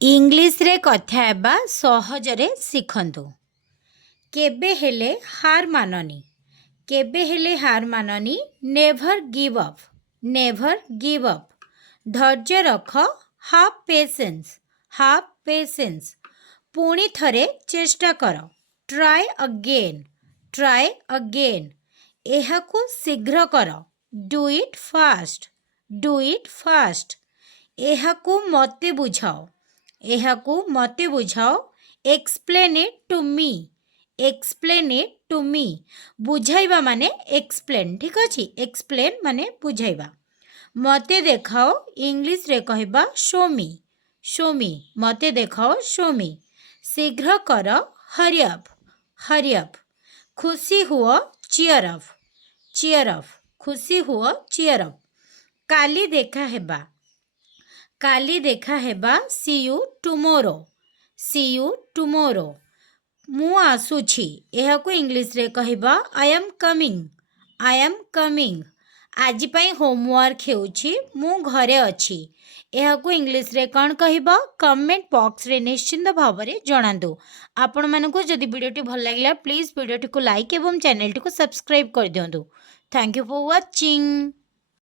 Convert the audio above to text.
English रे कथा हेबा सहजरे शिखंतु। केबे हेले हार माननी, केबे हेले हार माननी। Never give up, never give up. धैर्य रख, हाफ पेशेंस, हाफ पेशेंस। पुणी थरे चेष्टा कर, ट्राई अगेन, ट्राई अगेन। एहाकु शीघ्र कर, do it fast, do it fast. एहाकु मते बुझाओ, एहाकु मते बुझाओ। Explain it to me, explain it to me. बुझाइबा माने एक्सप्लेन, ठीक अछि। एक्सप्लेन माने बुझाइबा। मते देखाओ, इंग्लिश रे कहबा शो मी, शो मी। मते देखाओ, शो मी। शीघ्र कर, हरी अप, हरी अप। खुशी हुओ, चियर अप, चियर अप। खुशी हुओ, चियर अप। काली देखा हेबा, काली देखा हेबा। See you tomorrow, see you tomorrow. मु आसुछि, एहाकु इंग्लिश रे कहबा I am coming, I am coming. आज पई होमवर्क हेउछि, मु घरे अछि। एहाकु इंग्लिश रे कौन कहबा? कमेंट बॉक्स रे निश्चिंत भावरे जणांतु। आपण मानकु जदि वीडियोटी भल लागिला प्लीज वीडियोटी को लाइक एवं चैनल टी को सब्सक्राइब कर दियंतु। Thank you for watching.